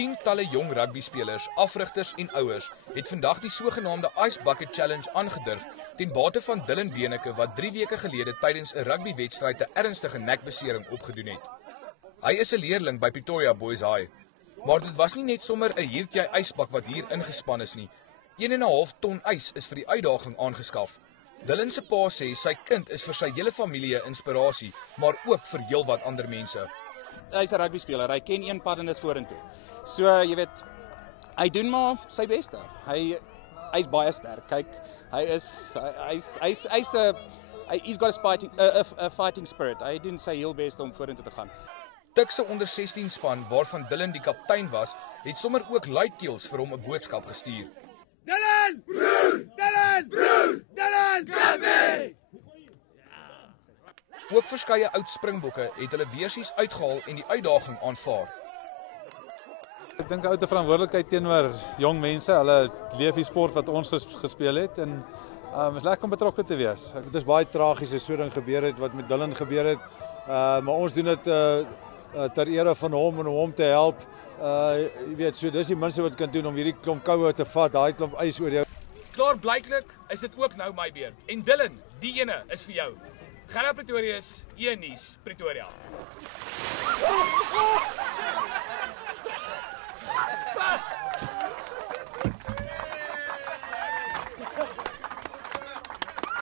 Tientalle jong rugbyspelers, afrigters en ouers het vandag die sogenaamde Ice Bucket Challenge aangedurf ten bate van Dylan Beneke wat 3 weke gelede tydens 'n rugbywedstryd 'n ernstige nekbesering opgedoen het. Hy is 'n leerling by Pretoria Boys High, maar dit was nie net sommer 'n hiertjie ysbak wat hier ingespan is nie. 1,5 ton ys is vir die uitdaging aangeskaf. Dylan se pa sê sy kind is vir sy hele familie 'n inspirasie, maar ook vir heelwat ander mense. Hy's 'n rugbyspeler, hy ken een pad en dis vorentoe. So, jy weet, hy doen maar sy beste. Hy's baie sterk. Kyk, he's got a fighting spirit. Hy doen sy heel beste om vorentoe te gaan. Tik se onder 16 span waarvan Dylan die kaptein was, het sommer ook luidkeels vir hom 'n boodskap gestuur. Dylan! Broer! Dylan! Broer! Dylan! Rugby! Ook verskeie oud Springbokke het hulle beursies uitgehaal en die uitdaging aanvaar. Ek dink ouer verantwoordelikheid teenoor jong mense, hulle leef die sport wat ons gespeel het en is lekker om betrokke te wees. Dit is baie tragies as so 'n ding gebeur het wat met Dylan gebeur het. Maar ons doen dit ter ere van hom en om hom te help. Jy weet, so dis die minste wat kan doen om hierdie klomp koue te vat, daai klomp ys oor jou. Klaar blyklik is dit ook nou my beurt. En Dylan, die ene is vir jou. Gerard Pretorius, E-nuus, Pretoria.